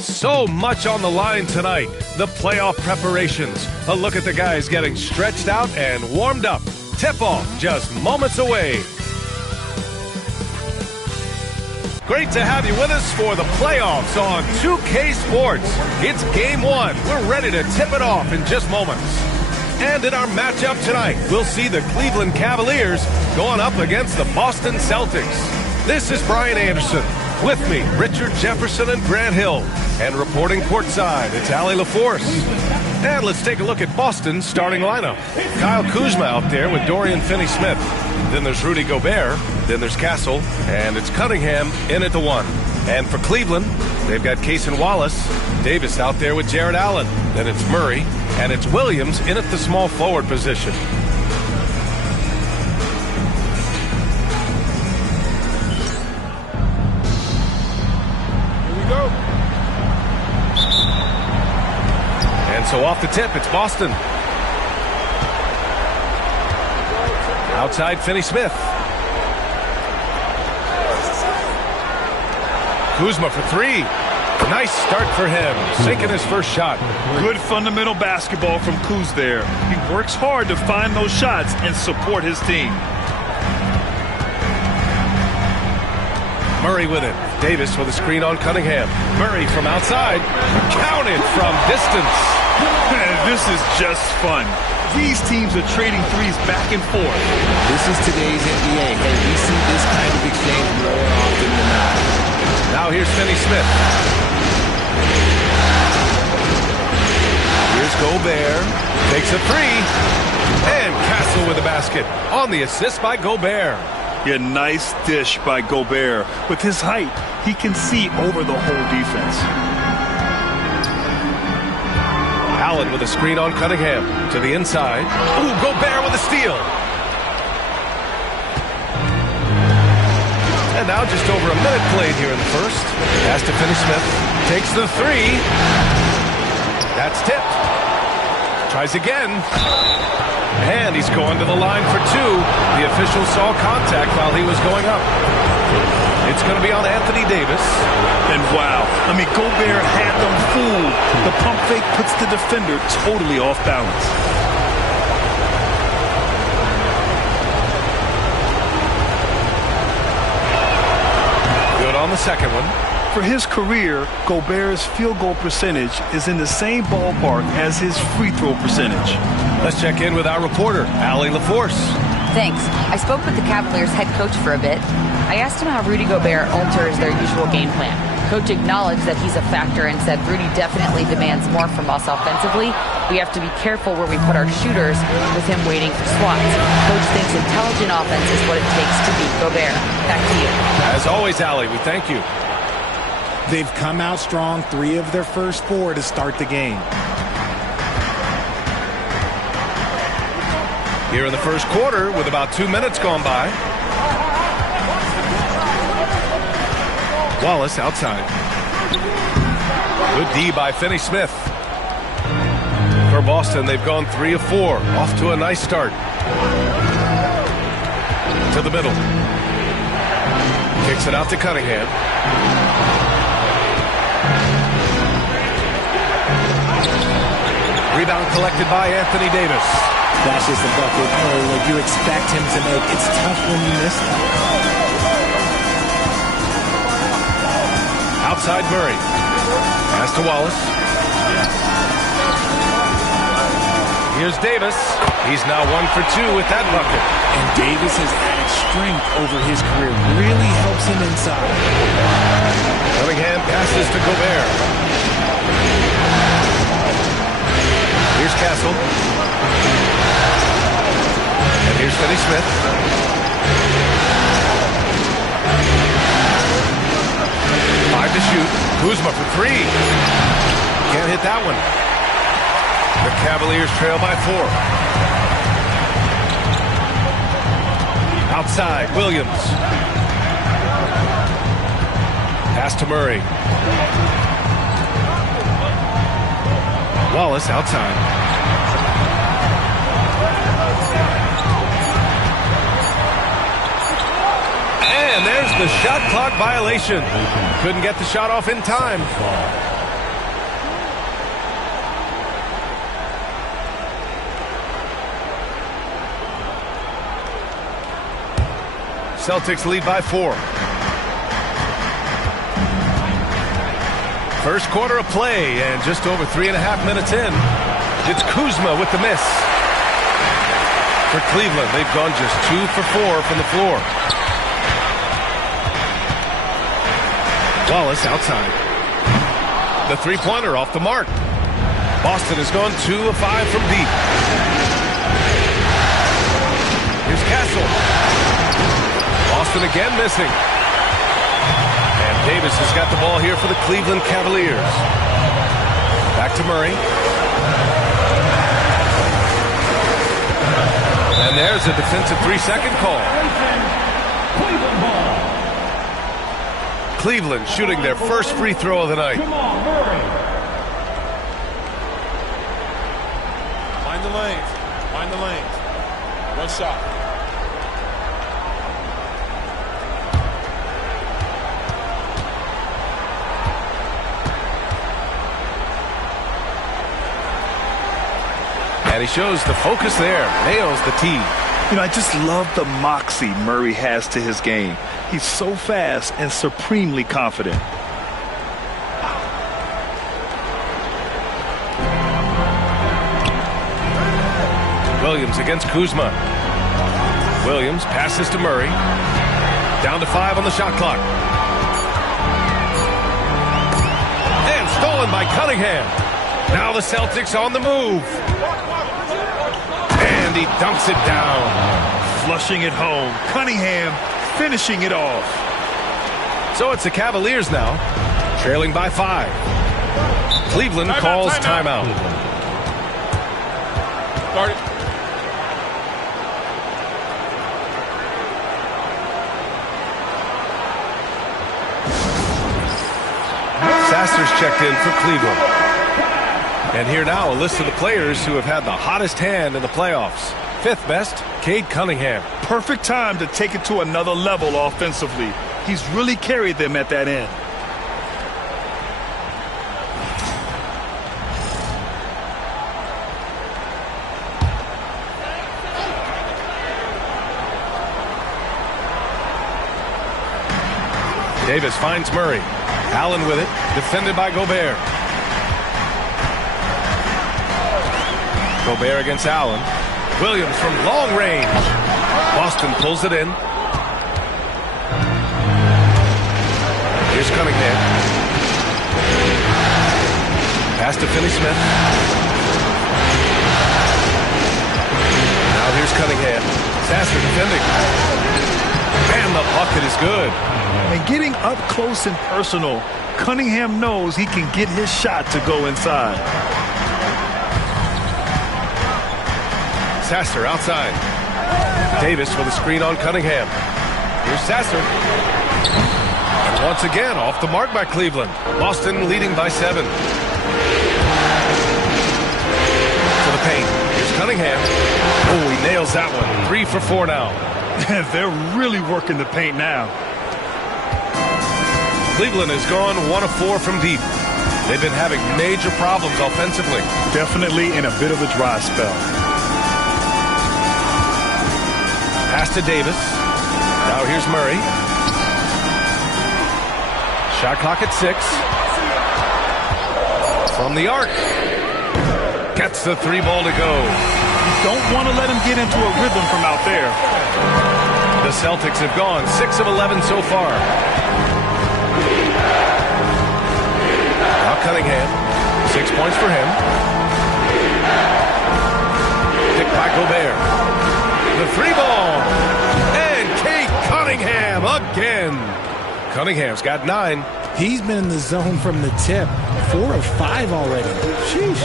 So much on the line tonight. The playoff preparations. A look at the guys getting stretched out and warmed up. Tip-off just moments away. Great to have you with us for the playoffs on 2K Sports. It's Game 1. We're ready to tip it off in just moments. And in our matchup tonight, we'll see the Cleveland Cavaliers going up against the Boston Celtics. This is Brian Anderson. With me, Richard Jefferson and Grant Hill. And reporting courtside, it's Allie LaForce. And let's take a look at Boston's starting lineup. Kyle Kuzma out there with Dorian Finney-Smith. Then there's Rudy Gobert. Then there's Castle. And it's Cunningham in at the 1. And for Cleveland, they've got Cason Wallace. Davis out there with Jared Allen. Then it's Murray. And it's Williams in at the small forward position. And so off the tip, it's Boston. Outside, Finney-Smith. Kuzma for 3. Nice start for him, sinking his first shot. Good fundamental basketball from Kuz there. He works hard to find those shots and support his team. Murray with it. Davis with a screen on Cunningham. Murray from outside. Counted from distance. This is just fun. These teams are trading threes back and forth. This is today's NBA. Hey, we see this kind of exchange more often than not. Now here's Finney-Smith. Here's Gobert. Takes a 3. And Castle with the basket. On the assist by Gobert. Yeah, nice dish by Gobert. With his height, he can see over the whole defense. Allen with a screen on Cunningham. To the inside. Ooh, Gobert with a steal. And now just over a minute played here in the first. Pass to Finney-Smith. Takes the 3. That's tipped. Tries again. And he's going to the line for 2. The official saw contact while he was going up. It's going to be on Anthony Davis. And wow, I mean, Gobert had them fooled. The pump fake puts the defender totally off balance. Good on the second one. For his career, Gobert's field goal percentage is in the same ballpark as his free throw percentage. Let's check in with our reporter, Allie LaForce. Thanks. I spoke with the Cavaliers head coach for a bit. I asked him how Rudy Gobert alters their usual game plan. Coach acknowledged that he's a factor and said Rudy definitely demands more from us offensively. We have to be careful where we put our shooters with him waiting for swats. Coach thinks intelligent offense is what it takes to beat Gobert. Back to you. As always, Allie, we thank you. They've come out strong, 3 of their first 4 to start the game. Here in the first quarter with about 2 minutes gone by. Wallace outside. Good D by Finney-Smith. For Boston, they've gone 3 of 4. Off to a nice start. To the middle. Kicks it out to Cunningham. Rebound collected by Anthony Davis. That's just a bucket like you expect him to make. It's tough when you miss that. Outside Murray. Pass to Wallace. Here's Davis. He's now 1 for 2 with that bucket. And Davis has added strength over his career. Really helps him inside. Cunningham passes to Gobert. Here's Castle. And here's Finney-Smith. Five to shoot. Kuzma for 3. Can't hit that one. The Cavaliers trail by 4. Outside, Williams. Pass to Murray. Wallace outside. And there's the shot clock violation. Couldn't get the shot off in time. Celtics lead by 4. First quarter of play, and just over 3.5 minutes in, it's Kuzma with the miss. For Cleveland, they've gone just 2 for 4 from the floor. Wallace outside. The three-pointer off the mark. Boston has gone 2 of 5 from deep. Here's Castle. Boston again missing. And Davis has got the ball here for the Cleveland Cavaliers. Back to Murray. And there's a defensive 3-second call. Cleveland shooting their first free throw of the night. Find the lanes. Find the lanes. One shot. And he shows the focus there. Nails the tee. You know, I just love the moxie Murray has to his game. He's so fast and supremely confident. Williams against Kuzma. Williams passes to Murray. Down to 5 on the shot clock. And stolen by Cunningham. Now the Celtics on the move. And he dunks it down. Flushing it home. Cunningham finishing it off. So it's the Cavaliers now, trailing by 5. Cleveland calls timeout. Start it. Sasser's checked in for Cleveland. And here now a list of the players who have had the hottest hand in the playoffs. 5th best, Cade Cunningham. Perfect time to take it to another level offensively. He's really carried them at that end. Davis finds Murray. Allen with it, defended by Gobert. Gobert against Allen. Williams from long range. Boston pulls it in. Here's Cunningham. Pass to Finney-Smith. Now here's Cunningham. Sasser defending. And the bucket is good. And getting up close and personal, Cunningham knows he can get his shot to go inside. Sasser outside. Davis for the screen on Cunningham. Here's Sasser. And once again, off the mark by Cleveland. Boston leading by 7. To the paint. Here's Cunningham. Oh, he nails that one. 3 for 4 now. They're really working the paint now. Cleveland has gone 1 of 4 from deep. They've been having major problems offensively. Definitely in a bit of a dry spell. Pass to Davis. Now here's Murray. Shot clock at 6. From the arc. Gets the 3 ball to go. You don't want to let him get into a rhythm from out there. The Celtics have gone 6 of 11 so far. Now Cunningham. 6 points for him. Picked by Gobert. The 3 ball. And Cade Cunningham again. Cunningham's got 9. He's been in the zone from the tip. 4 of 5 already. Sheesh.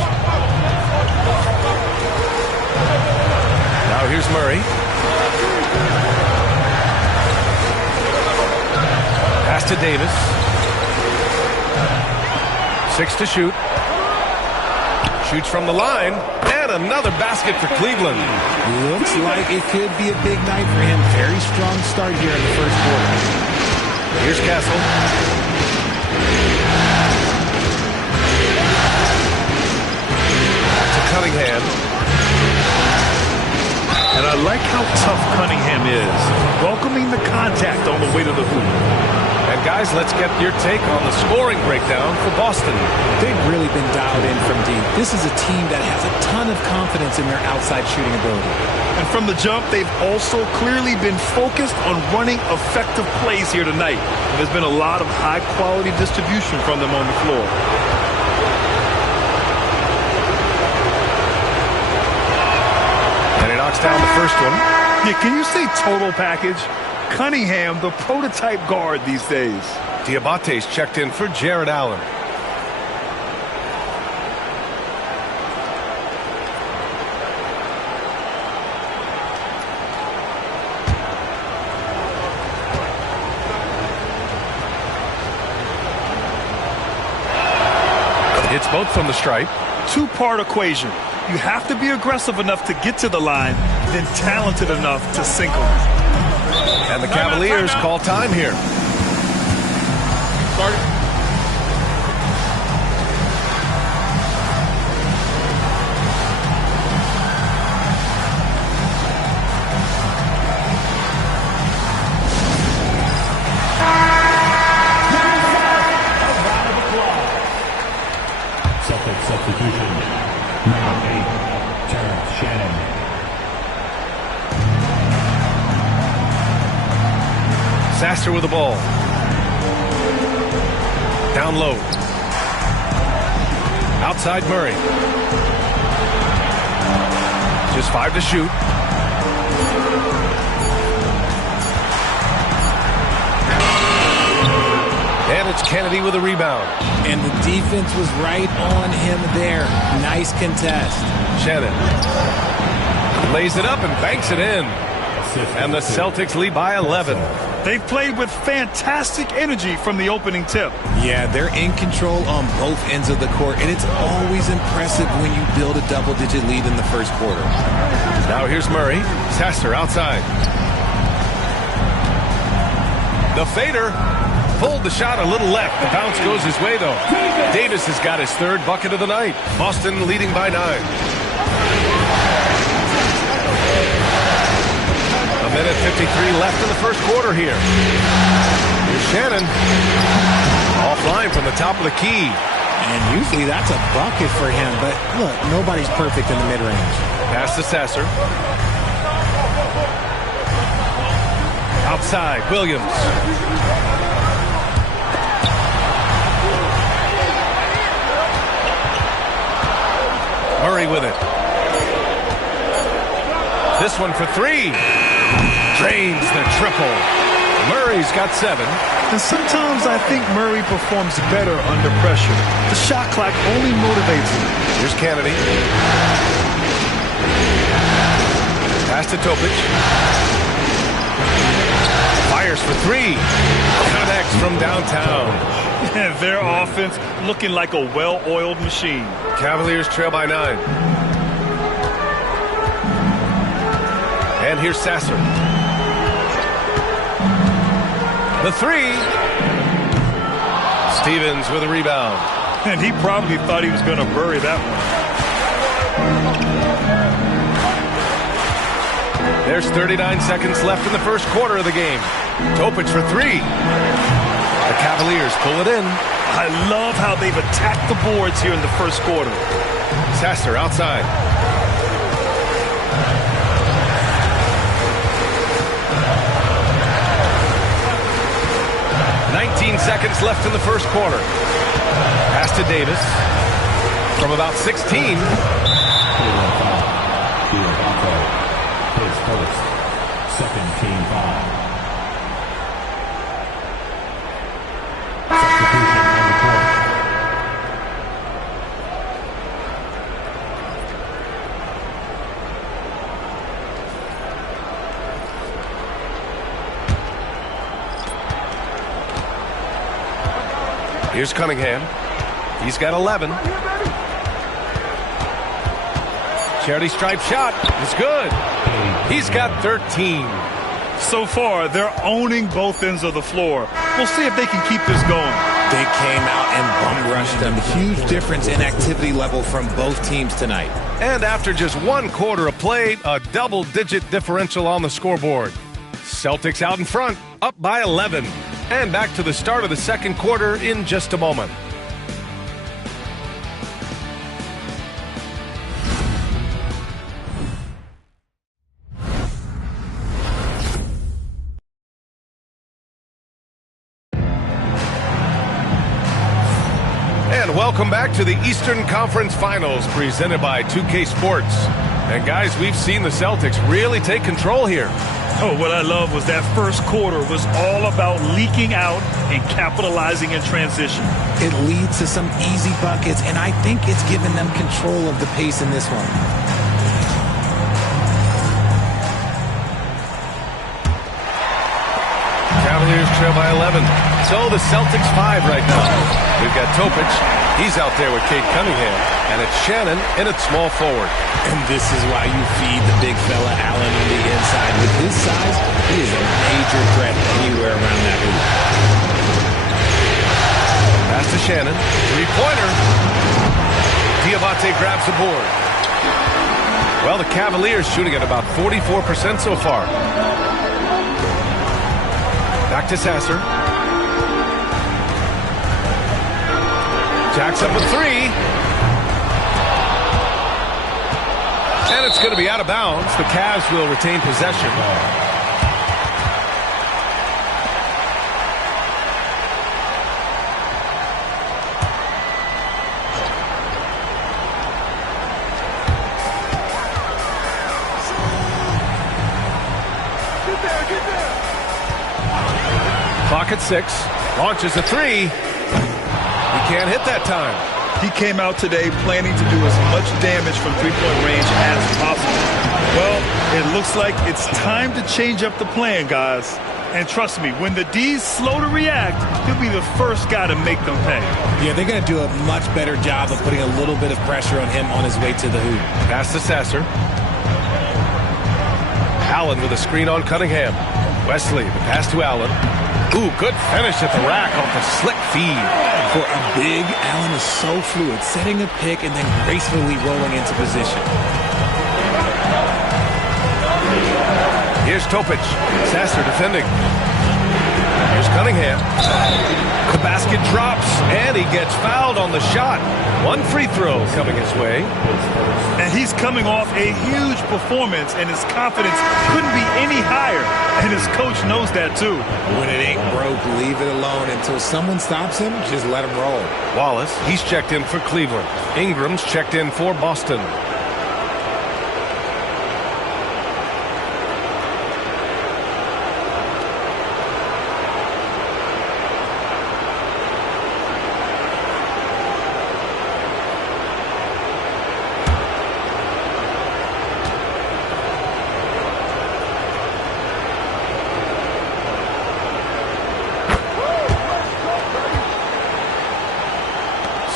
Now here's Murray. Pass to Davis. 6 to shoot. Shoots from the line. And another basket for Cleveland. Looks like it could be a big night for him. Very strong start here in the first quarter. Here's Castle. Back to Cunningham. And I like how tough Cunningham is, welcoming the contact on the way to the hoop. And guys, let's get your take on the scoring breakdown for Boston. They've really been dialed in from deep. This is a team that has a ton of confidence in their outside shooting ability. And from the jump, they've also clearly been focused on running effective plays here tonight. And there's been a lot of high-quality distribution from them on the floor. And he knocks down the first one. Yeah, can you say total package? Cunningham, the prototype guard these days. Diabate's checked in for Jared Allen. It's both from the stripe. Two-part equation. You have to be aggressive enough to get to the line, then talented enough to sink them. And the Cavaliers call time here. Celtics substitution. Number 8, Terrence Shannon. Sasser with the ball. Down low. Outside Murray. Just 5 to shoot. And it's Kennedy with a rebound. And the defense was right on him there. Nice contest. Shannon lays it up and banks it in. And the Celtics lead by 11. They've played with fantastic energy from the opening tip. Yeah, they're in control on both ends of the court, and it's always impressive when you build a double-digit lead in the first quarter. Now here's Murray. Sasser outside. The fader pulled the shot a little left. The bounce goes his way, though. Davis has got his third bucket of the night. Boston leading by 9. A minute 53 left in the first quarter here. Here's Shannon. Offline from the top of the key. And usually that's a bucket for him, but look, nobody's perfect in the mid-range. Pass to Sasser. Outside, Williams. Murray with it. This one for 3. Drains the triple. Murray's got 7. And sometimes I think Murray performs better under pressure. The shot clock only motivates him. Here's Kennedy. Pass to Topic. Fires for 3. Connects from downtown. And their offense looking like a well-oiled machine. Cavaliers trail by 9. And here's Sasser. The 3. Stevens with a rebound. And he probably thought he was going to bury that one. There's 39 seconds left in the first quarter of the game. Topic for 3. The Cavaliers pull it in. I love how they've attacked the boards here in the first quarter. Sasser outside. Seconds left in the first quarter. Pass to Davis from about 16. His first, second team foul. Substitution on the court. Here's Cunningham. He's got 11. Charity stripe shot is good. He's got 13. So far, they're owning both ends of the floor. We'll see if they can keep this going. They came out and bum rushed them. Huge difference in activity level from both teams tonight. And after just 1 quarter of play, a double-digit differential on the scoreboard. Celtics out in front, up by 11. And back to the start of the second quarter in just a moment. And welcome back to the Eastern Conference Finals presented by 2K Sports. And guys, we've seen the Celtics really take control here. Oh, what I love was that first quarter was all about leaking out and capitalizing in transition. It leads to some easy buckets, and I think it's given them control of the pace in this one. Cavaliers trail by 11. So the Celtics 5 right now. We've got Topic. He's out there with Cade Cunningham. And it's Shannon in at small forward. And this is why you feed the big fella Allen on the inside. With his size, he is a major threat anywhere around that hoop. Pass to Shannon. Three-pointer. Diabate grabs the board. Well, the Cavaliers shooting at about 44% so far. Back to Sasser. Jacks up a 3. And it's going to be out of bounds. The Cavs will retain possession. Clock at 6. Launches a 3. He can't hit that time. He came out today planning to do as much damage from three-point range as possible. Well, it looks like it's time to change up the plan, guys. And trust me, when the D's slow to react, he'll be the first guy to make them pay. Yeah, they're going to do a much better job of putting a little bit of pressure on him on his way to the hoop. Pass to Sasser. Allen with a screen on Cunningham. Wesley, the pass to Allen. Ooh, good finish at the rack off the slick feed. For a big, Allen is so fluid, setting a pick and then gracefully rolling into position. Here's Topic. Sasser defending. Here's Cunningham. The basket drops, and he gets fouled on the shot. 1 free throw coming his way. And he's coming off a huge performance, and his confidence couldn't be any higher. And his coach knows that, too. When it ain't broke, leave it alone. Until someone stops him, just let him roll. Wallace, he's checked in for Cleveland. Ingram's checked in for Boston.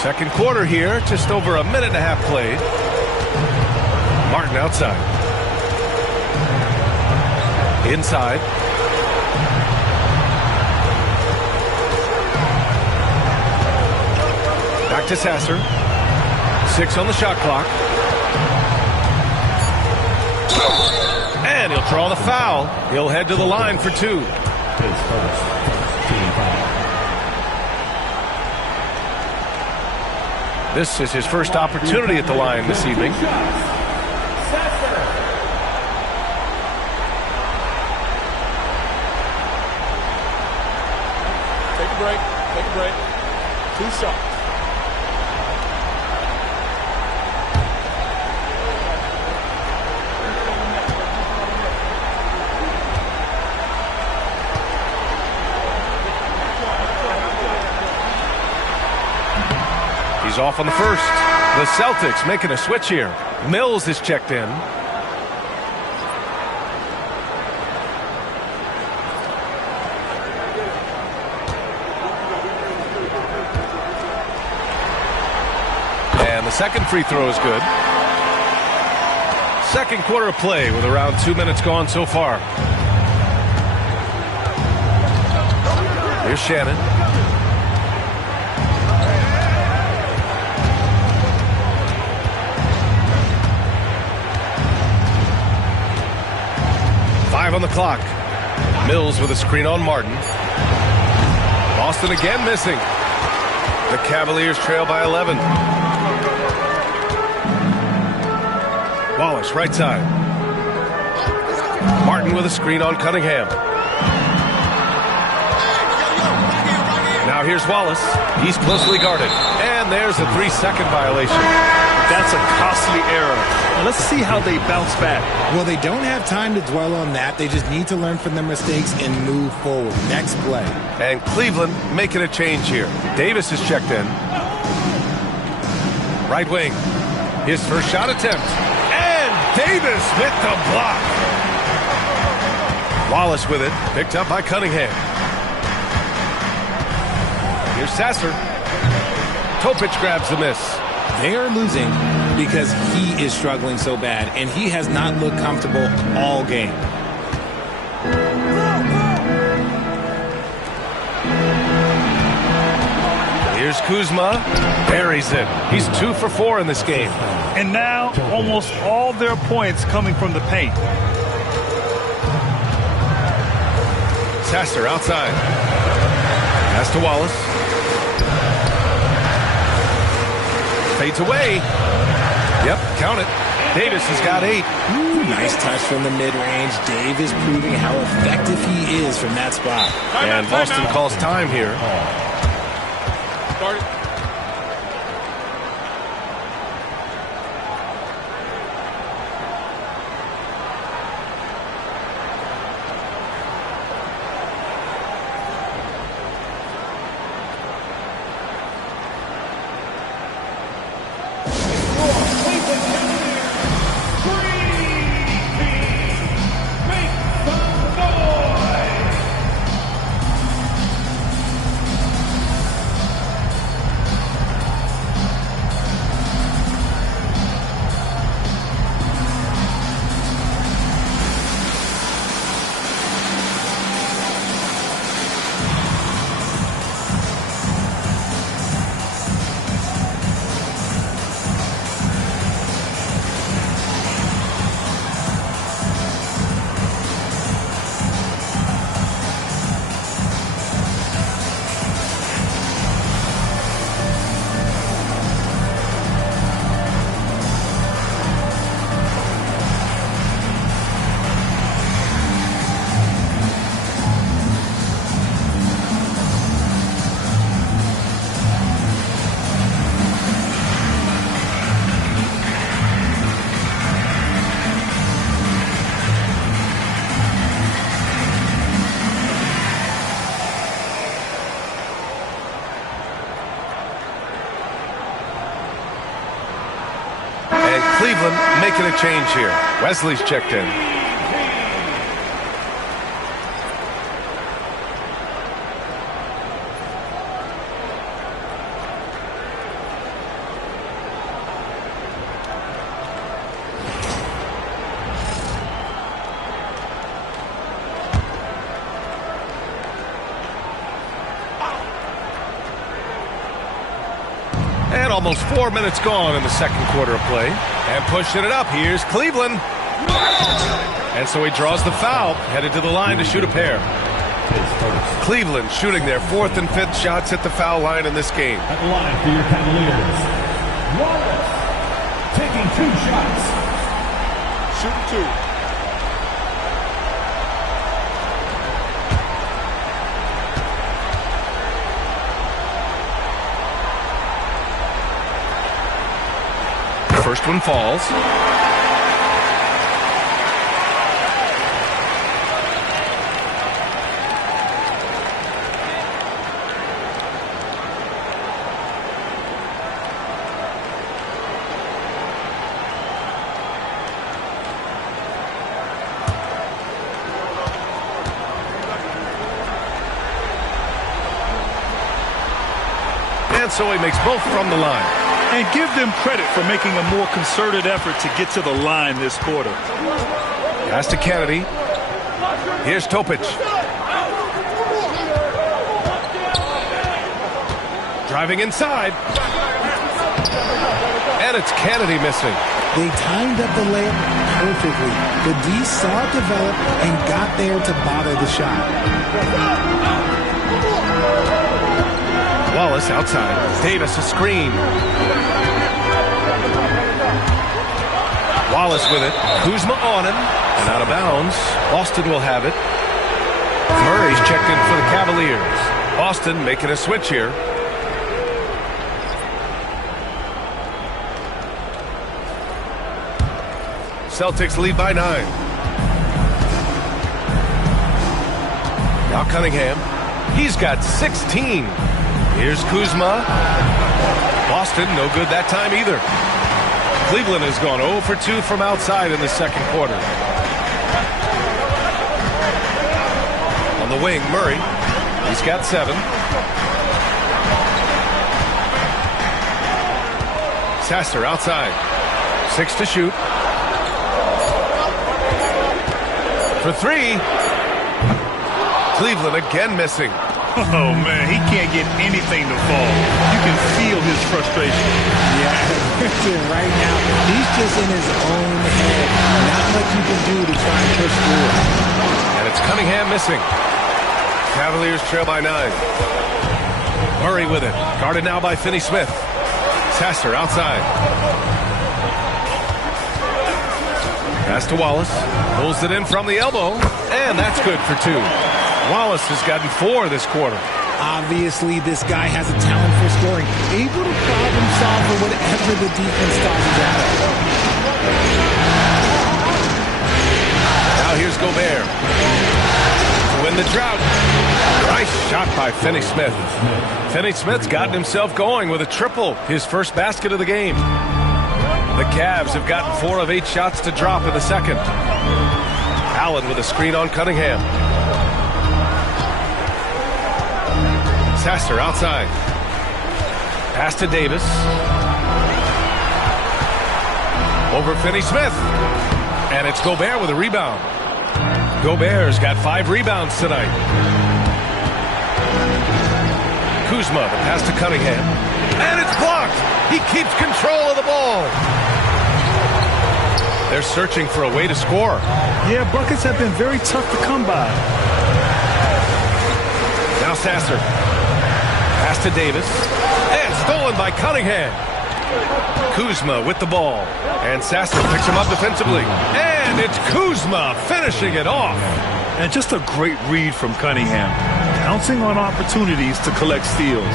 Second quarter here, just over a minute and a half played. Martin outside. Inside. Back to Sasser. 6 on the shot clock. And he'll draw the foul. He'll head to the line for 2. His first team foul. This is his first opportunity at the line this evening. Take a break. Take a break. 2 shots. He's off on the first. The Celtics making a switch here. Mills is checked in. And the second free throw is good. Second quarter of play with around 2 minutes gone so far. Here's Shannon. on the clock. Mills with a screen on Martin. Boston again missing. The Cavaliers trail by 11. Wallace, right side. Martin with a screen on Cunningham. Now here's Wallace. He's closely guarded. And there's a 3-second violation. That's a costly error. Now let's see how they bounce back. Well, they don't have time to dwell on that. They just need to learn from their mistakes and move forward. Next play. And Cleveland making a change here. Davis is checked in. Right wing. His first shot attempt. And Davis with the block. Wallace with it. Picked up by Cunningham. Here's Sasser. Topic grabs the miss. They are losing because he is struggling so bad, and he has not looked comfortable all game. Here's Kuzma. Buries it. He's 2 for 4 in this game. And now almost all their points coming from the paint. Sasser outside. Pass to Wallace. Fades away. Yep, count it. Davis has got 8. Ooh, nice touch from the mid-range. Davis proving how effective he is from that spot. And Boston calls time here. Start it. Cleveland making a change here. Wesley's checked in. And almost 4 minutes gone in the second quarter of play. And pushing it up, here's Cleveland. And so he draws the foul, headed to the line to shoot a pair. Cleveland shooting their 4th and 5th shots at the foul line in this game. At the line for your Cavaliers. Wallace taking 2 shots. Shooting 2. First one falls. And so he makes both from the line. And give them credit for making a more concerted effort to get to the line this quarter. Pass to Kennedy. Here's Topic. Driving inside. And it's Kennedy missing. They timed up the layup perfectly. The D saw it develop and got there to bother the shot. Wallace outside. Davis a screen. Wallace with it. Kuzma on him. And out of bounds. Boston will have it. Murray's checked in for the Cavaliers. Boston making a switch here. Celtics lead by 9. Now Cunningham. He's got 16. Here's Kuzma. Boston no good that time either. Cleveland has gone 0 for 2 from outside in the second quarter. On the wing, Murray. He's got 7. Sasser outside. 6 to shoot. For 3. Cleveland again missing. Oh, man, he can't get anything to fall. You can feel his frustration. Yeah, right now, he's just in his own head. Not much you can do to try and push through it. And it's Cunningham missing. Cavaliers trail by 9. Murray with it. Guarded now by Finney-Smith. Sasser outside. Pass to Wallace. Pulls it in from the elbow. And that's good for 2. Wallace has gotten 4 this quarter. Obviously, this guy has a talent for scoring. Able to problem solve for whatever the defense tosses at him. Now here's Gobert. To win the drought. Nice shot by Finney-Smith. Finney-Smith's gotten himself going with a triple. His first basket of the game. The Cavs have gotten 4 of 8 shots to drop in the second. Allen with a screen on Cunningham. Sasser outside. Pass to Davis. Over Finney-Smith. And it's Gobert with a rebound. Gobert's got 5 rebounds tonight. Kuzma, the pass to Cunningham. And it's blocked. He keeps control of the ball. They're searching for a way to score. Yeah, buckets have been very tough to come by. Now Sasser. Pass to Davis. And stolen by Cunningham. Kuzma with the ball. And Sasser picks him up defensively. And it's Kuzma finishing it off. And just a great read from Cunningham. Pouncing on opportunities to collect steals.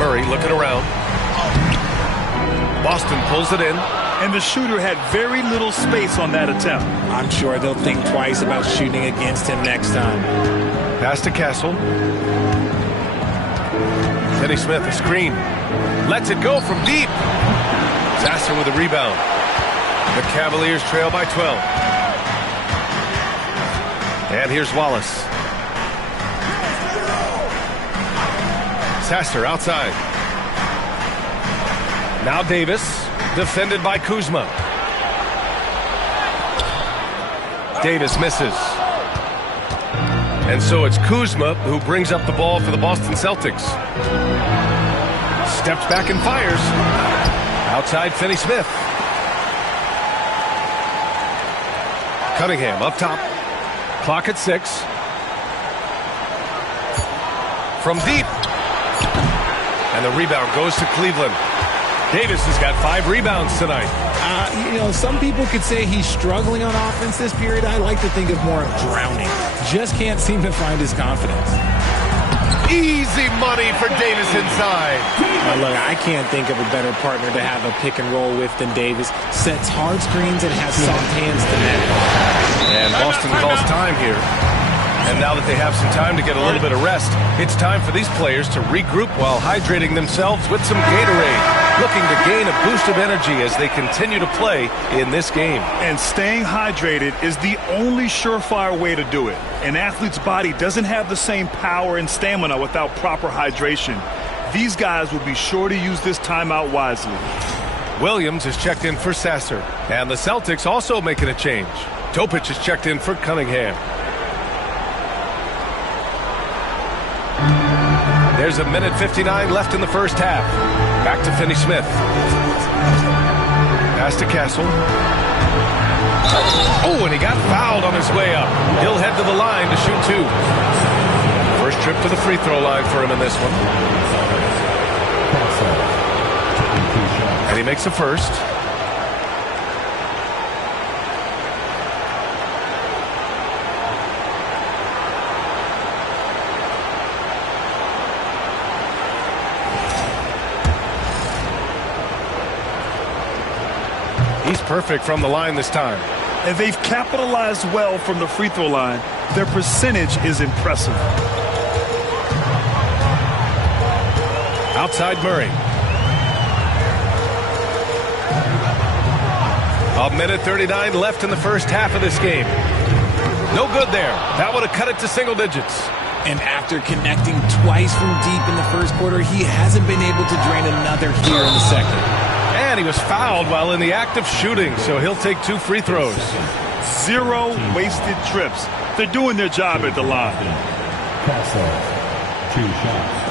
Murray looking around. Boston pulls it in. And the shooter had very little space on that attempt. I'm sure they'll think twice about shooting against him next time. Pass to Castle. Finney-Smith, a screen. Lets it go from deep. Sasser with a rebound. The Cavaliers trail by 12. And here's Wallace. Sasser outside. Now Davis, defended by Kuzma. Davis misses. And so it's Kuzma who brings up the ball for the Boston Celtics. Steps back and fires. Outside Finney-Smith. Cunningham up top. Clock at 6. From deep. And the rebound goes to Cleveland. Davis has got 5 rebounds tonight. Some people could say he's struggling on offense this period. I like to think of more of drowning. Just can't seem to find his confidence. Easy money for Davis inside. Look, I can't think of a better partner to have a pick and roll with than Davis. Sets hard screens and has soft hands to net. And Boston calls time here. And now that they have some time to get a little bit of rest, it's time for these players to regroup while hydrating themselves with some Gatorade. Looking to gain a boost of energy as they continue to play in this game. And staying hydrated is the only surefire way to do it. An athlete's body doesn't have the same power and stamina without proper hydration. These guys will be sure to use this timeout wisely. Williams is checked in for Sasser. And the Celtics also making a change. Topic is checked in for Cunningham. There's 1:59 left in the first half. Back to Finney-Smith. Pass to Castle. Oh, and he got fouled on his way up. He'll head to the line to shoot 2. First trip to the free throw line for him in this one. And he makes a first. He's perfect from the line this time. And they've capitalized well from the free throw line. Their percentage is impressive. Outside Murray. 1:39 left in the first half of this game. No good there. That would have cut it to single digits. And after connecting twice from deep in the first quarter, he hasn't been able to drain another here in the second. And he was fouled while in the act of shooting, so he'll take 2 free throws. 0 wasted trips. They're doing their job at the line. 2 shots.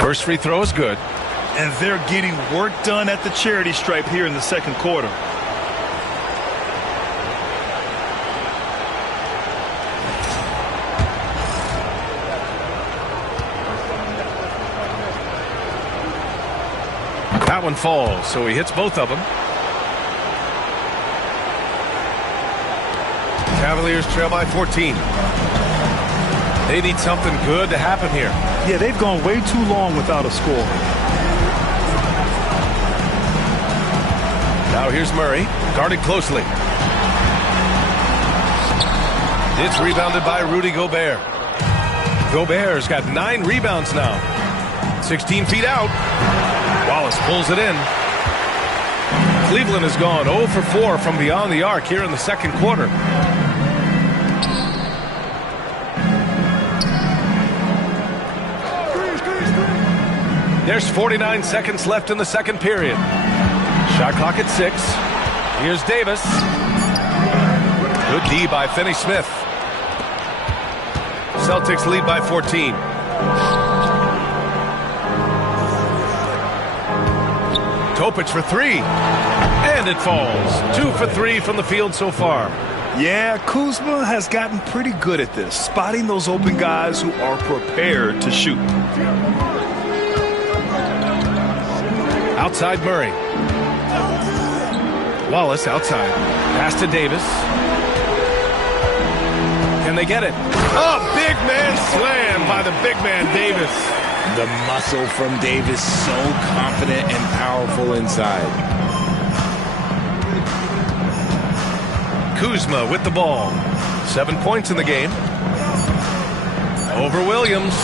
First free throw is good. And they're getting work done at the charity stripe here in the second quarter. That one falls, so he hits both of them. Cavaliers trail by 14. They need something good to happen here. Yeah, they've gone way too long without a score. Now here's Murray, guarded closely. It's rebounded by Rudy Gobert. Gobert's got 9 rebounds now. 16 feet out. Wallace pulls it in. Cleveland has gone 0 for 4 from beyond the arc here in the second quarter. There's 49 seconds left in the second period. Shot clock at 6. Here's Davis. Good D by Finney-Smith. Celtics lead by 14. Topic for 3. And it falls. 2 for 3 from the field so far. Yeah, Kuzma has gotten pretty good at this, spotting those open guys who are prepared to shoot. Outside Murray. Wallace outside. Pass to Davis. Can they get it? Oh, big man slam by the big man Davis. The muscle from Davis, so confident and powerful inside. Kuzma with the ball. 7 points in the game. Over Williams.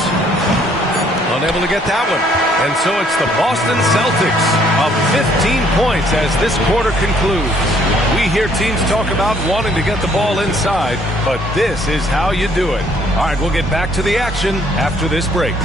Unable to get that one. And so it's the Boston Celtics up 15 points as this quarter concludes. We hear teams talk about wanting to get the ball inside, but this is how you do it. All right, we'll get back to the action after this break.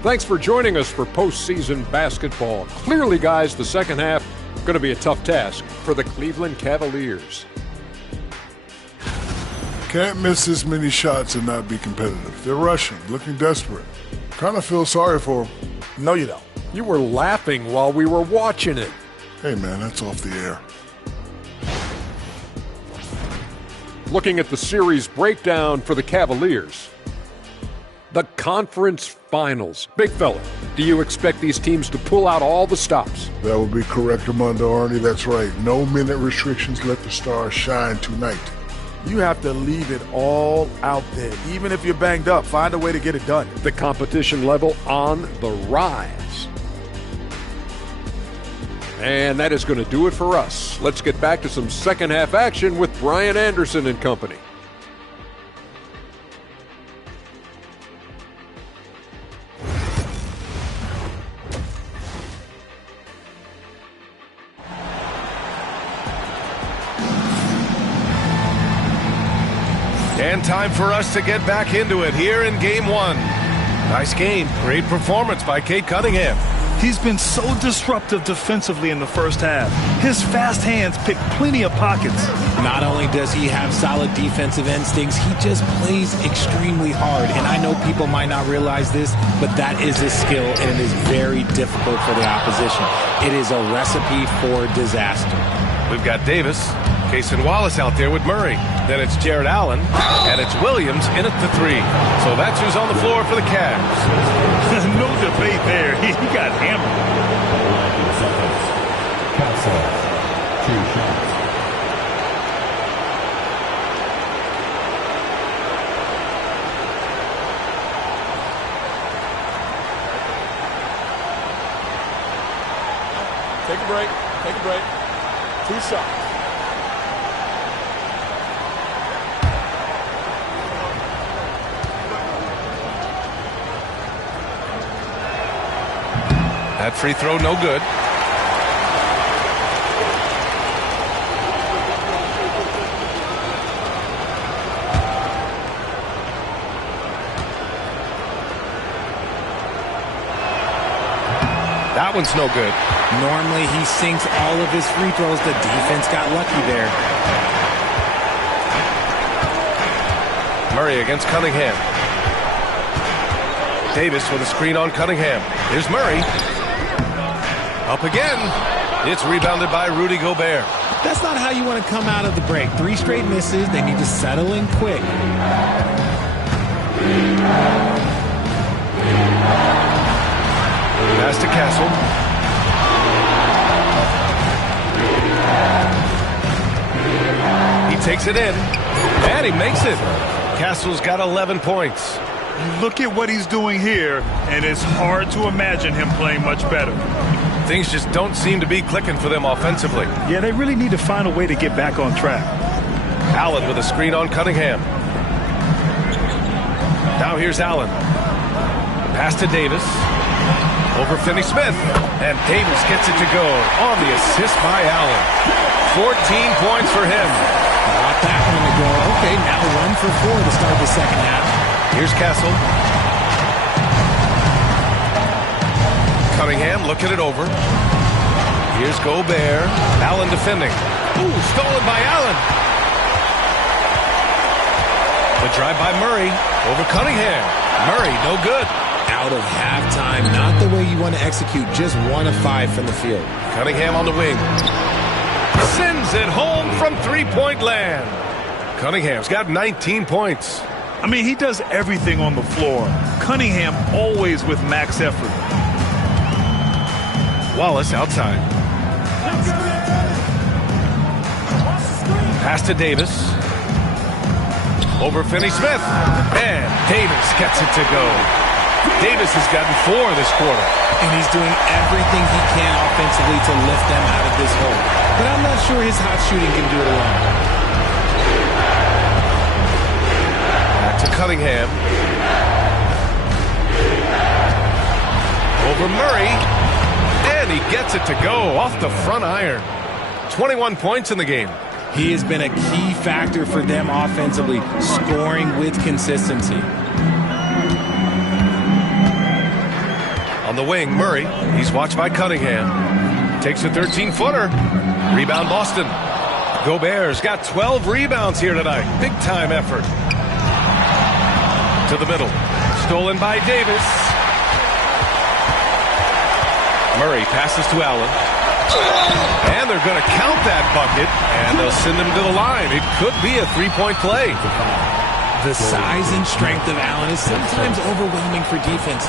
Thanks for joining us for postseason basketball. Clearly, guys, the second half going to be a tough task for the Cleveland Cavaliers. Can't miss this many shots and not be competitive. They're rushing, looking desperate. Kind of feel sorry for them. No, you don't. You were laughing while we were watching it. Hey, man, that's off the air. Looking at the series breakdown for the Cavaliers. The conference finals. Big fella, do you expect these teams to pull out all the stops? That would be correct, Armando Arnie. That's right. No minute restrictions. Let the stars shine tonight. You have to leave it all out there. Even if you're banged up, find a way to get it done. The competition level on the rise. And that is going to do it for us. Let's get back to some second half action with Brian Anderson and company. And time for us to get back into it here in Game 1. Nice game. Great performance by Cade Cunningham. He's been so disruptive defensively in the first half. His fast hands pick plenty of pockets. Not only does he have solid defensive instincts, he just plays extremely hard. And I know people might not realize this, but that is a skill, and it is very difficult for the opposition. It is a recipe for disaster. We've got Davis, Cason Wallace out there with Murray. Then it's Jared Allen, and it's Williams in at the 3. So that's who's on the floor for the Cavs. No debate there. He got hammered. 11 seconds. Castle, 2 shots. Take a break. Take a break. 2 shots. That free throw no good. That one's no good. Normally he sinks all of his free throws. The defense got lucky there. Murray against Cunningham. Davis with a screen on Cunningham. Here's Murray. Up again. It's rebounded by Rudy Gobert. That's not how you want to come out of the break. 3 straight misses. They need to settle in quick. Pass to Castle. He takes it in. And he makes it. Castle's got 11 points. Look at what he's doing here, and it's hard to imagine him playing much better. Things just don't seem to be clicking for them offensively. Yeah, they really need to find a way to get back on track. Allen with a screen on Cunningham. Now here's Allen. Pass to Davis. Over Finney-Smith. And Davis gets it to go on the assist by Allen. 14 points for him. Got that one to go. Okay, now 1 for 4 to start the second half. Here's Castle. Cunningham looking it over. Here's Gobert. Allen defending. Ooh, stolen by Allen. The drive by Murray over Cunningham. Murray, no good. Out of halftime, not the way you want to execute, just 1 of 5 from the field. Cunningham on the wing. Sends it home from three-point land. Cunningham's got 19 points. I mean, he does everything on the floor. Cunningham always with max effort. Wallace outside. Pass to Davis. Over Finney-Smith. And Davis gets it to go. Davis has gotten 4 this quarter. And he's doing everything he can offensively to lift them out of this hole. But I'm not sure his hot shooting can do it alone. Back to Cunningham. Over Murray. And he gets it to go off the front iron. 21 points in the game. He has been a key factor for them offensively, scoring with consistency. On the wing, Murray. He's watched by Cunningham. Takes a 13-footer. Rebound Boston. Gobert's got 12 rebounds here tonight. Big-time effort. To the middle. Stolen by Davis. Murray passes to Allen. And they're going to count that bucket, and they'll send him to the line. It could be a three-point play. The size and strength of Allen is sometimes overwhelming for defense,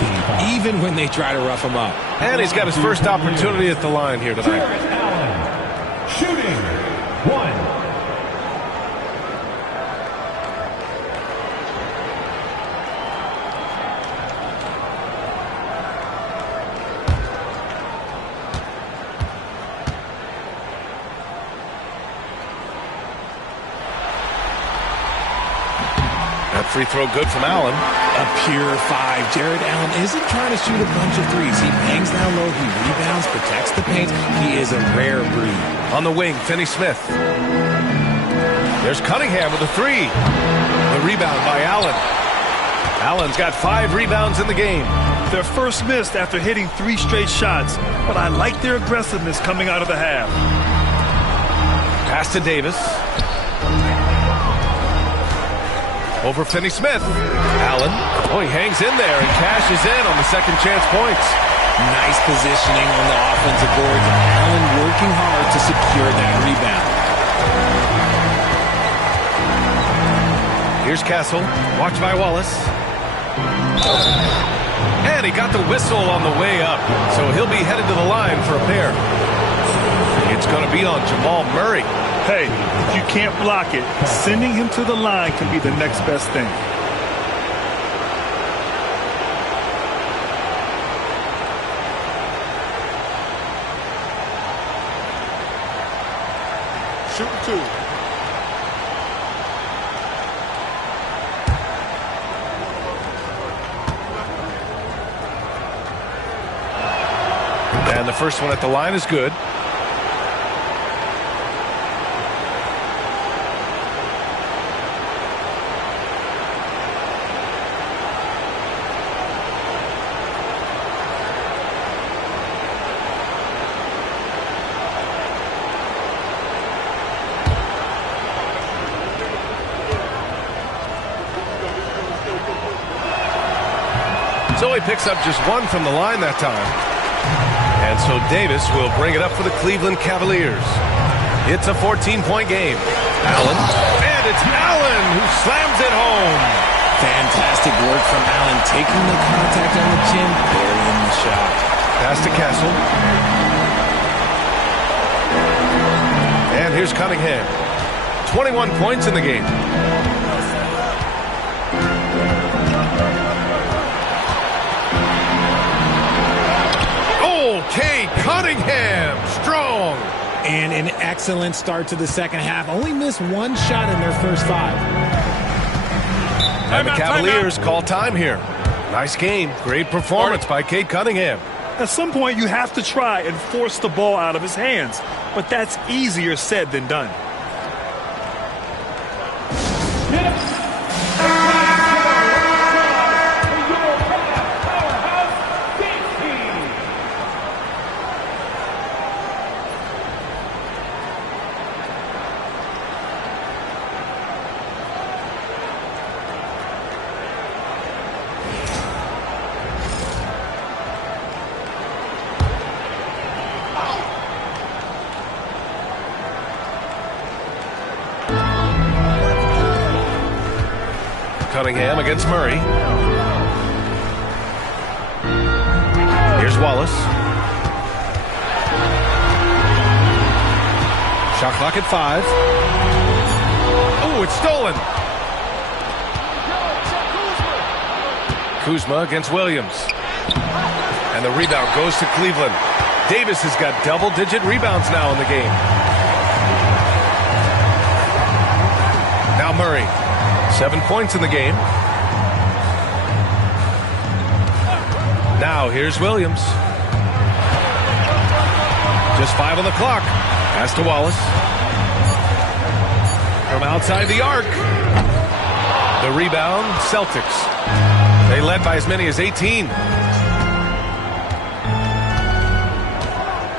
even when they try to rough him up. And he's got his first opportunity at the line here tonight. Allen, shooting, 1. free throw good from Allen. A pure 5. Jared Allen isn't trying to shoot a bunch of threes. He bangs down low, he rebounds, protects the paint. He is a rare breed. On the wing, Finney-Smith. There's Cunningham with a 3. The rebound by Allen. Allen's got 5 rebounds in the game. Their first missed after hitting 3 straight shots, but I like their aggressiveness coming out of the half. Pass to Davis. Over Finney-Smith. Allen. Oh, he hangs in there and cashes in on the second chance points. Nice positioning on the offensive boards. Allen working hard to secure that rebound. Here's Castle. Watch by Wallace. And he got the whistle on the way up, so he'll be headed to the line for a pair. It's going to be on Jamal Murray. Hey, if you can't block it, sending him to the line can be the next best thing. Shoot 2. And the first one at the line is good. So he picks up just 1 from the line that time. And so Davis will bring it up for the Cleveland Cavaliers. It's a 14-point game. Allen. And it's Allen who slams it home. Fantastic work from Allen, taking the contact on the chin, burying the shot. Pass to Castle. And here's Cunningham. 21 points in the game. Okay, Cunningham, strong. And an excellent start to the second half. Only missed 1 shot in their first 5. And the Cavaliers call time here. Nice game. Great performance by Cade Cunningham. At some point, you have to try and force the ball out of his hands, but that's easier said than done. Cunningham against Murray. Here's Wallace. Shot clock at 5. Oh, it's stolen. Kuzma against Williams. And the rebound goes to Cleveland. Davis has got double-digit rebounds now in the game. Now Murray. 7 points in the game. Now here's Williams. Just 5 on the clock. Pass to Wallace. From outside the arc. The rebound, Celtics. They led by as many as 18.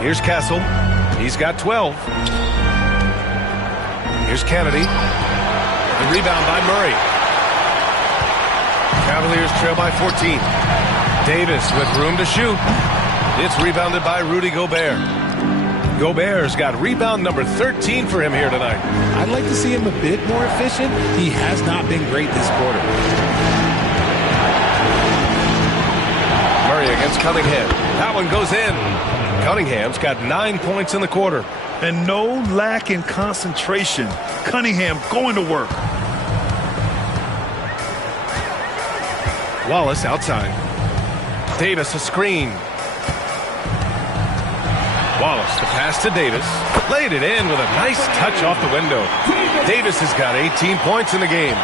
Here's Castle. He's got 12. Here's Kennedy. The rebound by Murray. Cavaliers trail by 14. Davis with room to shoot. It's rebounded by Rudy Gobert. Gobert's got rebound number 13 for him here tonight. I'd like to see him a bit more efficient. He has not been great this quarter. Murray against Cunningham. That one goes in. Cunningham's got 9 points in the quarter. And no lack in concentration. Cunningham going to work. Wallace outside. Davis a screen. Wallace the pass to Davis. Laid it in with a nice touch off the window. Davis has got 18 points in the game.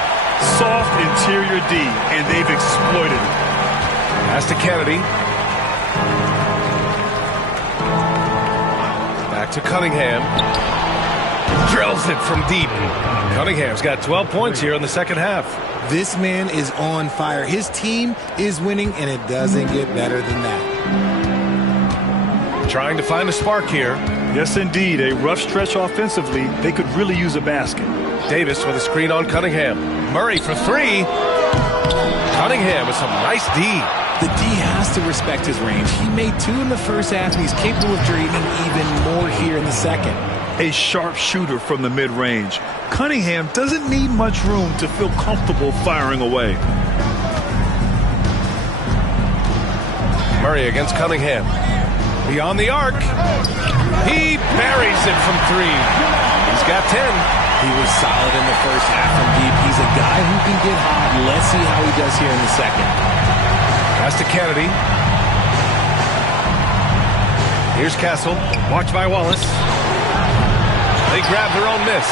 Soft interior D, and they've exploited it. Pass to Kennedy. Back to Cunningham. Drills it from deep. Cunningham's got 12 points here in the second half. This man is on fire. His team is winning, and it doesn't get better than that. Trying to find a spark here. Yes, indeed. A rough stretch offensively. They could really use a basket. Davis with a screen on Cunningham. Murray for three. Cunningham with some nice D. The D has to respect his range. He made 2 in the first half, and he's capable of dreaming even more here in the second. A sharp shooter from the mid-range. Cunningham doesn't need much room to feel comfortable firing away. Murray against Cunningham. Beyond the arc. He buries it from 3. He's got 10. He was solid in the first half from deep. He's a guy who can get hot. Let's see how he does here in the second. Pass to Kennedy. Here's Castle. Watched by Wallace. They grab their own miss.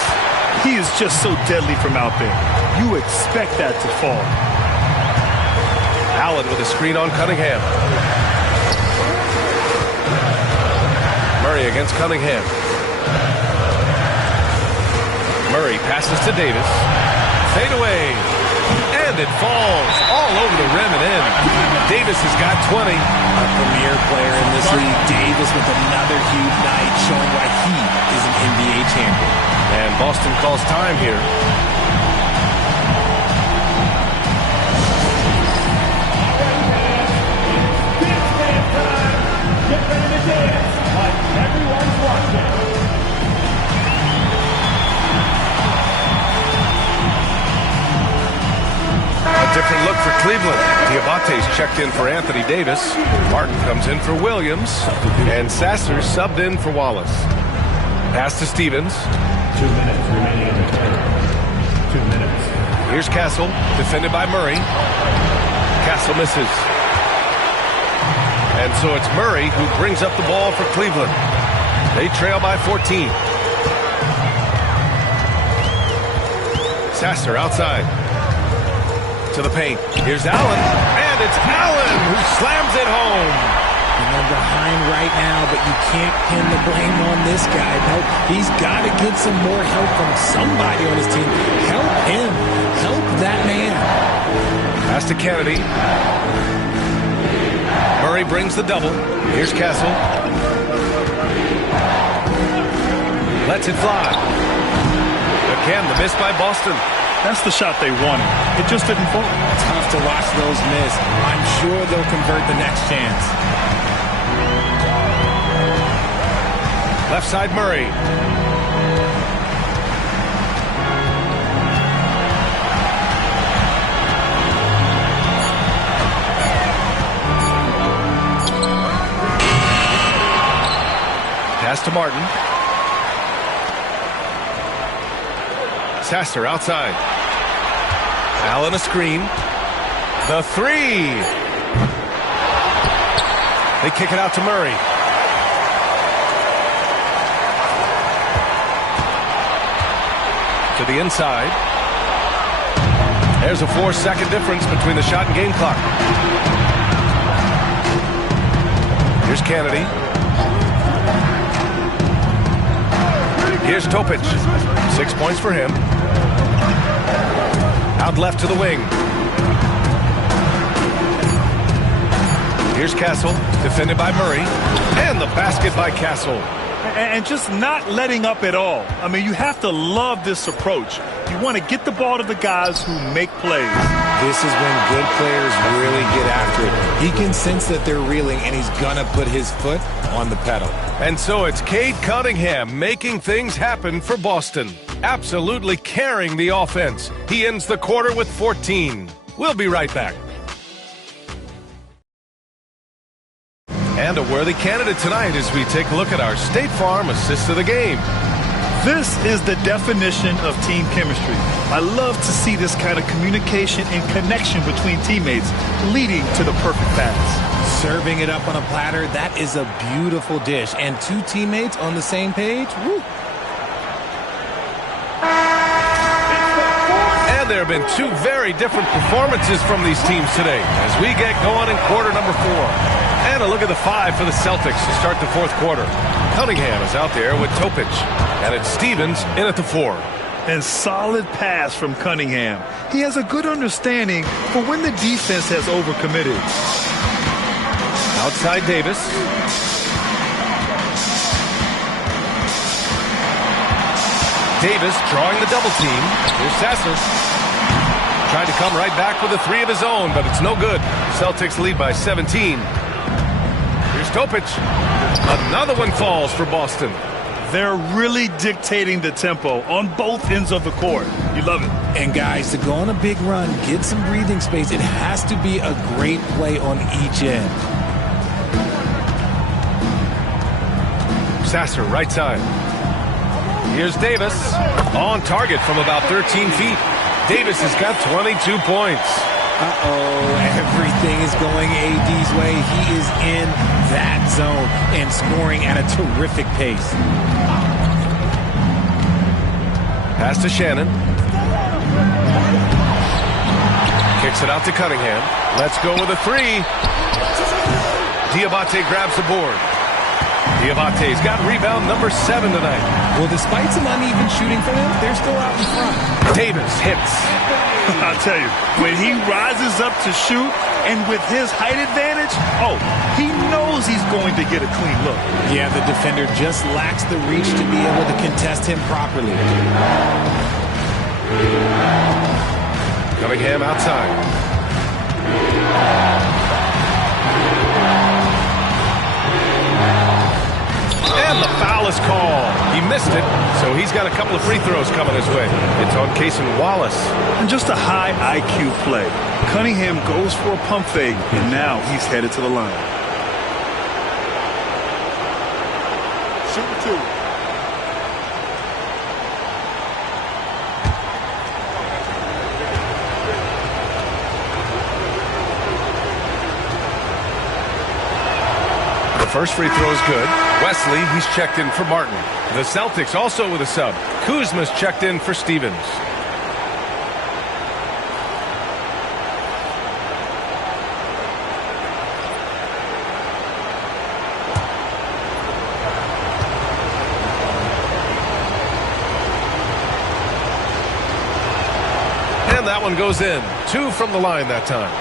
He is just so deadly from out there. You expect that to fall. Allen with a screen on Cunningham. Murray against Cunningham. Murray passes to Davis. Fade away. And it falls all over the rim and in. Davis has got 20. A premier player in this league. Davis with another huge night, showing why he is an NBA champion. And Boston calls time here. Get ready to dance like everyone's watching. A different look for Cleveland. Diabate's checked in for Anthony Davis. Martin comes in for Williams. And Sasser subbed in for Wallace. Pass to Stevens. 2 minutes remaining in the third. 2 minutes. Here's Castle, defended by Murray. Castle misses. And so it's Murray who brings up the ball for Cleveland. They trail by 14. Sasser outside. To the paint. Here's Allen. And it's Allen who slams it home. And they're behind right now, but you can't pin the blame on this guy. No, he's got to get some more help from somebody on his team. Help him. Help that man. Pass to Kennedy. Murray brings the double. Here's Castle. Lets it fly. Again, the miss by Boston. That's the shot they wanted. It just didn't fall. Tough to watch those miss. I'm sure they'll convert the next chance. Left side Murray. Pass to Martin. Sasser outside. Allen a screen. The 3. They kick it out to Murray. To the inside. There's a 4-second difference between the shot and game clock. Here's Kennedy. Here's Topic. 6 points for him. Out left to the wing. Here's Castle, defended by Murray. And the basket by Castle. And just not letting up at all. I mean, you have to love this approach. You want to get the ball to the guys who make plays. This is when good players really get after it. He can sense that they're reeling, and he's going to put his foot on the pedal. And so it's Cade Cunningham making things happen for Boston. Absolutely carrying the offense. He ends the quarter with 14. We'll be right back. And a worthy candidate tonight as we take a look at our State Farm assist of the game. This is the definition of team chemistry. I love to see this kind of communication and connection between teammates leading to the perfect pass. Serving it up on a platter, that is a beautiful dish. And 2 teammates on the same page, woo. And there have been two very different performances from these teams today as we get going in quarter number 4. And a look at the 5 for the Celtics to start the fourth quarter. Cunningham is out there with Topic, and it's Stevens in at the 4. And solid pass from Cunningham. He has a good understanding for when the defense has overcommitted. Outside Davis. Davis drawing the double team. Here's Sasser. Trying to come right back with a 3 of his own, but it's no good. Celtics lead by 17. Here's Topic. Another one falls for Boston. They're really dictating the tempo on both ends of the court. You love it. And guys, to go on a big run, get some breathing space, it has to be a great play on each end. Sasser, right side. Here's Davis. On target from about 13 feet. Davis has got 22 points. Everything is going AD's way. He is in that zone and scoring at a terrific pace. Pass to Shannon. Kicks it out to Cunningham. Let's go with a 3. Diabate grabs the board. Diabate's got rebound number 7 tonight. Well, despite some uneven shooting for them, they're still out in front. Davis hits. I'll tell you, when he rises up to shoot and with his height advantage, he knows he's going to get a clean look. Yeah, the defender just lacks the reach to be able to contest him properly. Cunningham outside. And the foul is called. He missed it, so he's got a couple of free throws coming his way. It's on Cason Wallace. And just a high IQ play. Cunningham goes for a pump fake, and now he's headed to the line. Shooting 2. First free throw is good. Wesley, he's checked in for Martin. The Celtics also with a sub. Kuzma's checked in for Stevens. And that one goes in. 2 from the line that time.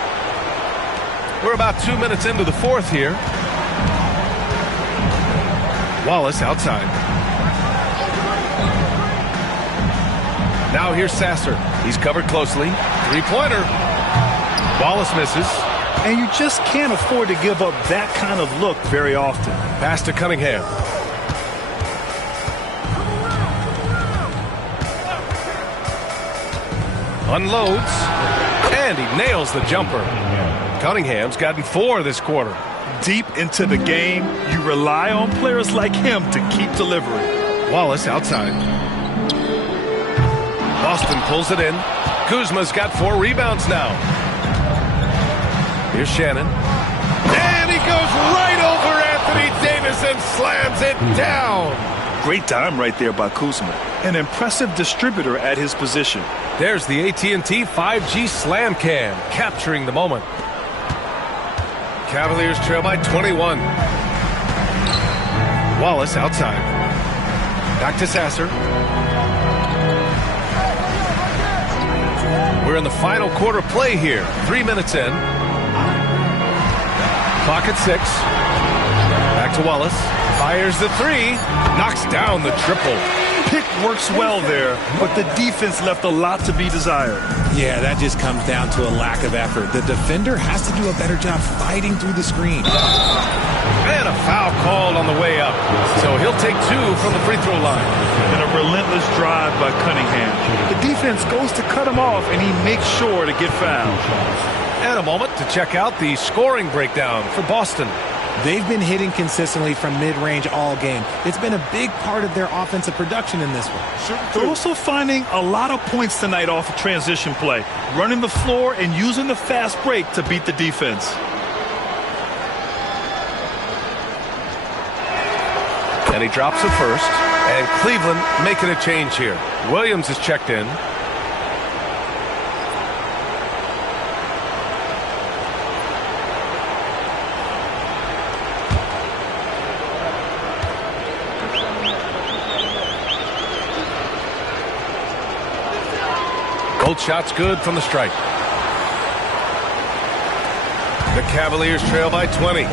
We're about 2 minutes into the fourth here. Wallace outside. Now here's Sasser. He's covered closely. 3-pointer. Wallace misses. And you just can't afford to give up that kind of look very often. Pass to Cunningham. Unloads. And he nails the jumper. Cunningham's gotten 4 this quarter. Deep into the game, you rely on players like him to keep delivering. Wallace outside. Boston pulls it in. Kuzma's got 4 rebounds now. Here's Shannon. And he goes right over Anthony Davis and slams it down. Great time right there by Kuzma. An impressive distributor at his position. There's the AT&T 5G Slam Cam, capturing the moment. Cavaliers trail by 21. Wallace outside. Back to Sasser. We're in the final quarter play here. 3 minutes in. Clock at 6. Back to Wallace. Fires the 3. Knocks down the triple. Pick works well there, but the defense left a lot to be desired. Yeah, that just comes down to a lack of effort. The defender has to do a better job fighting through the screen. And a foul called on the way up. So he'll take 2 from the free throw line. And a relentless drive by Cunningham. The defense goes to cut him off, and he makes sure to get fouled. And a moment to check out the scoring breakdown for Boston. They've been hitting consistently from mid-range all game. It's been a big part of their offensive production in this one. They're also finding a lot of points tonight off of transition play, running the floor and using the fast break to beat the defense. And he drops the first, and Cleveland making a change here. Williams is checked in. Both shots good from the stripe. The Cavaliers trail by 20.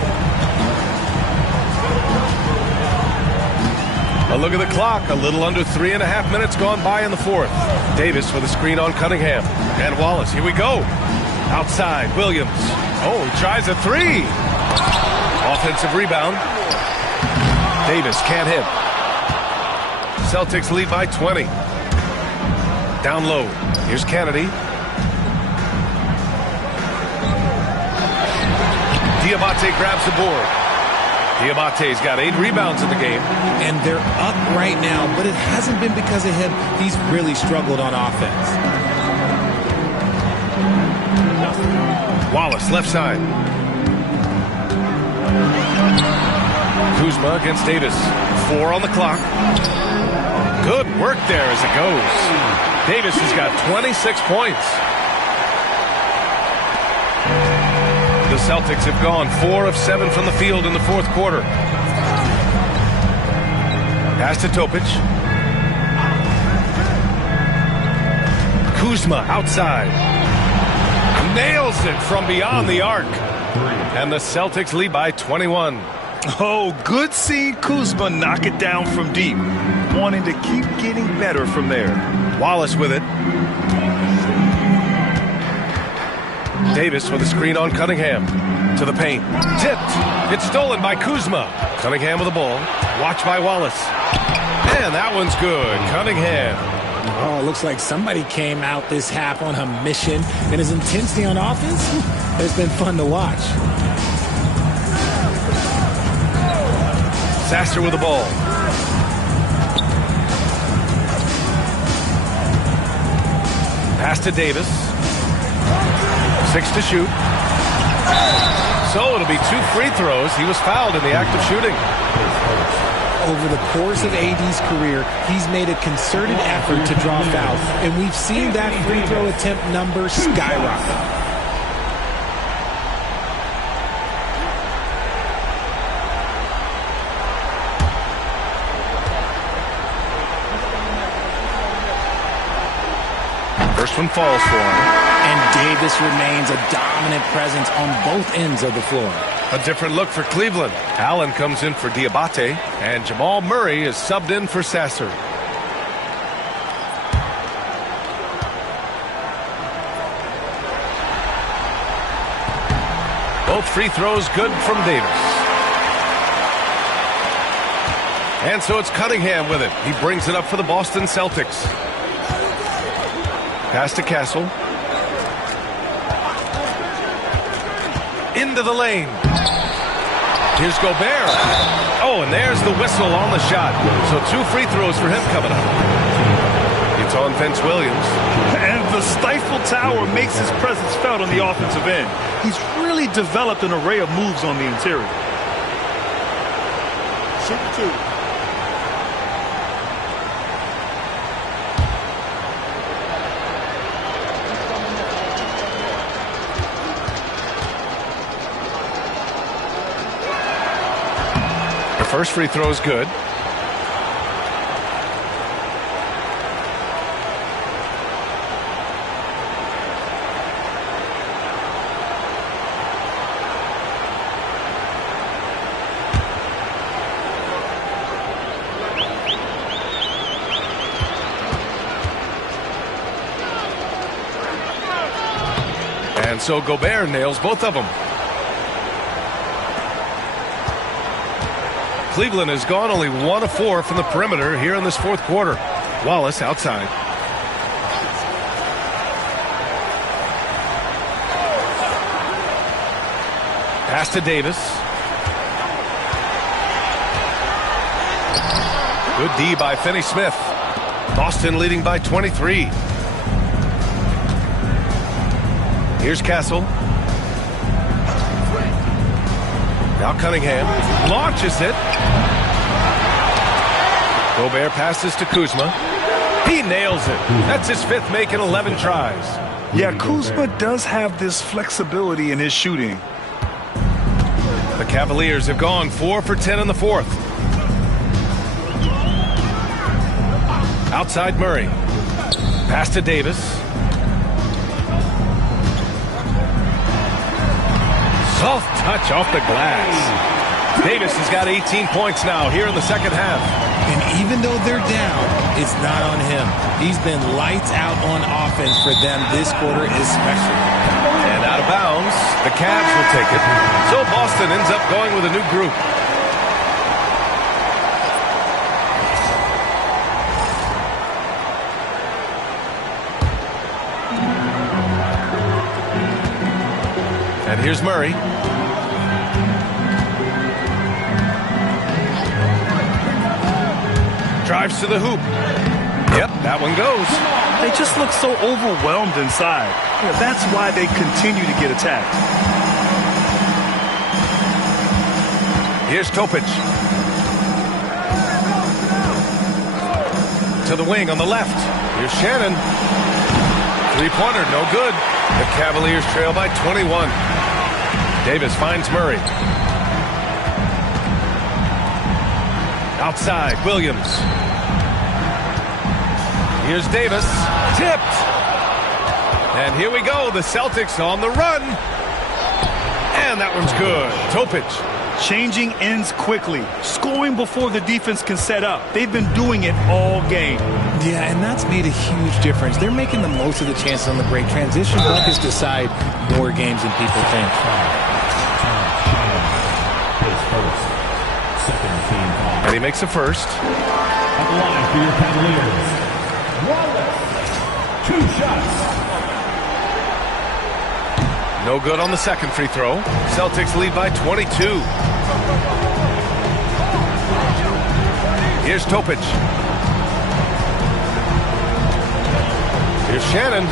A look at the clock. A little under 3.5 minutes gone by in the fourth. Davis with a screen on Cunningham. And Wallace, here we go. Outside, Williams. Oh, he tries a three. Offensive rebound. Davis can't hit. Celtics lead by 20. Down low. Here's Kennedy. Diabate grabs the board. Diabate's got 8 rebounds in the game. And they're up right now, but it hasn't been because of him. He's really struggled on offense. Wallace, left side. Kuzma against Davis. 4 on the clock. Good work there as it goes. Davis has got 26 points. The Celtics have gone 4 of 7 from the field in the fourth quarter. Pass to Topic. Kuzma outside. Nails it from beyond the arc. And the Celtics lead by 21. Oh, good seeing Kuzma knock it down from deep. Wanting to keep getting better from there. Wallace with it. Davis with a screen on Cunningham. To the paint. Tipped. It's stolen by Kuzma. Cunningham with the ball. Watched by Wallace. And that one's good. Cunningham. Oh, it looks like somebody came out this half on a mission. And his intensity on offense, it's been fun to watch. Sasser with the ball. Pass to Davis. 6 to shoot. So it'll be 2 free throws. He was fouled in the act of shooting. Over the course of AD's career, he's made a concerted effort to draw fouls, and we've seen that free throw attempt number skyrocket. First one falls for him. And Davis remains a dominant presence on both ends of the floor. A different look for Cleveland. Allen comes in for Diabate, and Jamal Murray is subbed in for Sasser. Both free throws good from Davis. And so it's Cunningham with it. He brings it up for the Boston Celtics. Pass to Castle. Into the lane. Here's Gobert. Oh, and there's the whistle on the shot. So 2 free throws for him coming up. It's on Vince Williams. And the Stifle Tower makes his presence felt on the offensive end. He's really developed an array of moves on the interior. Shoot 2. First free throw is good. And so Gobert nails both of them. Cleveland has gone only 1 of 4 from the perimeter here in this fourth quarter. Wallace outside. Pass to Davis. Good D by Finney-Smith. Boston leading by 23. Here's Castle. Now Cunningham launches it. Gobert passes to Kuzma. He nails it. That's his 5th make in 11 tries. Yeah, Kuzma does have this flexibility in his shooting. The Cavaliers have gone 4 for 10 in the fourth. Outside Murray. Pass to Davis. Soft touch off the glass. Davis has got 18 points now here in the second half. And even though they're down, it's not on him. He's been lights out on offense for them this quarter especially. And out of bounds, the Cavs will take it. So Boston ends up going with a new group. And here's Murray. Drives to the hoop. Yep, that one goes. They just look so overwhelmed inside. That's why they continue to get attacked. Here's Topic. To the wing on the left. Here's Shannon. Three-pointer, no good. The Cavaliers trail by 21. Davis finds Murray. Outside, Williams. Here's Davis. Tipped. And here we go. The Celtics on the run. And that one's good. Topic. Changing ends quickly. Scoring before the defense can set up. They've been doing it all game. Yeah, and that's made a huge difference. They're making the most of the chances on the break. Transition buckets decide more games than people think. And he makes a first. At the line for your Cavaliers. Wallace. 2 shots. No good on the second free throw. Celtics lead by 22. Here's Topic. Here's Shannon.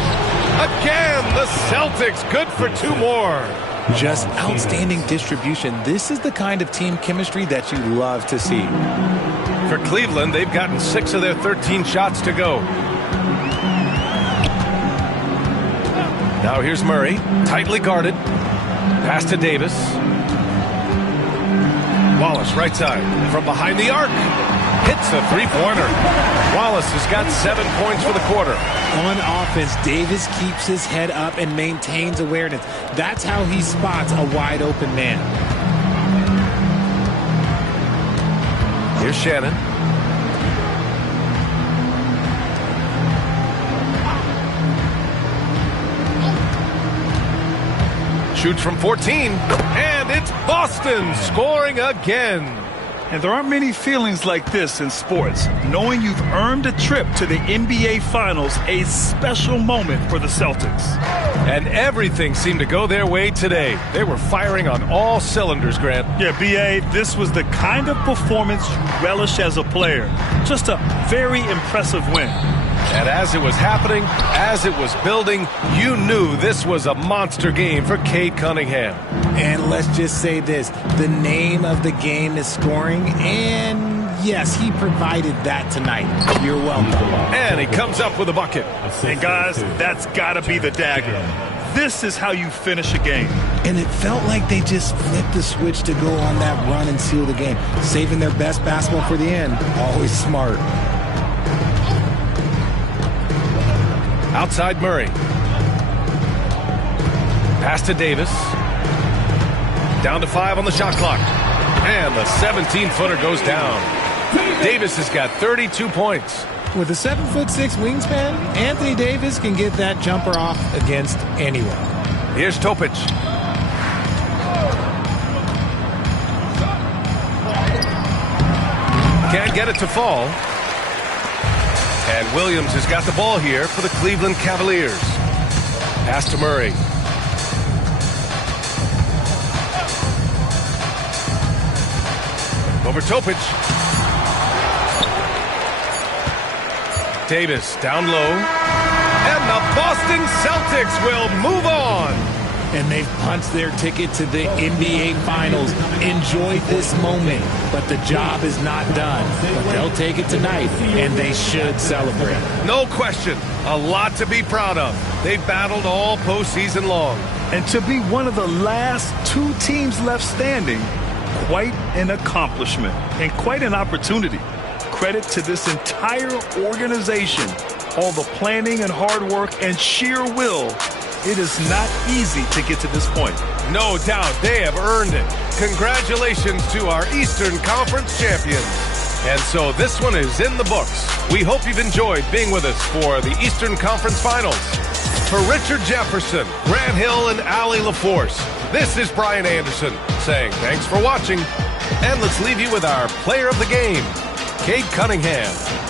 Again, the Celtics good for 2 more. Just outstanding distribution. This is the kind of team chemistry that you love to see. For Cleveland, they've gotten 6 of their 13 shots to go. Now here's Murray, tightly guarded. Pass to Davis. Wallace, right side, from behind the arc. Hits a three-pointer. Wallace has got 7 points for the quarter. On offense, Davis keeps his head up and maintains awareness. That's how he spots a wide-open man. Here's Shannon. Shoots from 14, and it's Boston scoring again. And there aren't many feelings like this in sports. Knowing you've earned a trip to the NBA Finals, a special moment for the Celtics. And everything seemed to go their way today. They were firing on all cylinders, Grant. Yeah, B.A., this was the kind of performance you relish as a player. Just a very impressive win. And as it was happening, as it was building, you knew this was a monster game for Cade Cunningham. And let's just say this, the name of the game is scoring, and yes, he provided that tonight. You're welcome. And he comes up with a bucket. And guys, that's got to be the dagger. This is how you finish a game. And it felt like they just flipped the switch to go on that run and seal the game. Saving their best basketball for the end. Always smart. Outside Murray. Pass to Davis. Down to 5 on the shot clock. And the 17-footer goes down. Davis has got 32 points. With a 7'6" wingspan, Anthony Davis can get that jumper off against anyone. Here's Topic. Can't get it to fall. And Williams has got the ball here for the Cleveland Cavaliers. Pass to Murray. Over Topic. Davis down low. And the Boston Celtics will move on. And they've punched their ticket to the NBA Finals. Enjoy this moment, but the job is not done. But they'll take it tonight, and they should celebrate. No question. A lot to be proud of. They battled all postseason long. And to be one of the last 2 teams left standing, quite an accomplishment and quite an opportunity. Credit to this entire organization. All the planning and hard work and sheer will. It is not easy to get to this point. No doubt they have earned it. Congratulations to our Eastern Conference champions. And so this one is in the books. We hope you've enjoyed being with us for the Eastern Conference Finals. For Richard Jefferson, Grant Hill, and Allie LaForce, this is Brian Anderson saying thanks for watching. And let's leave you with our player of the game, Cade Cunningham.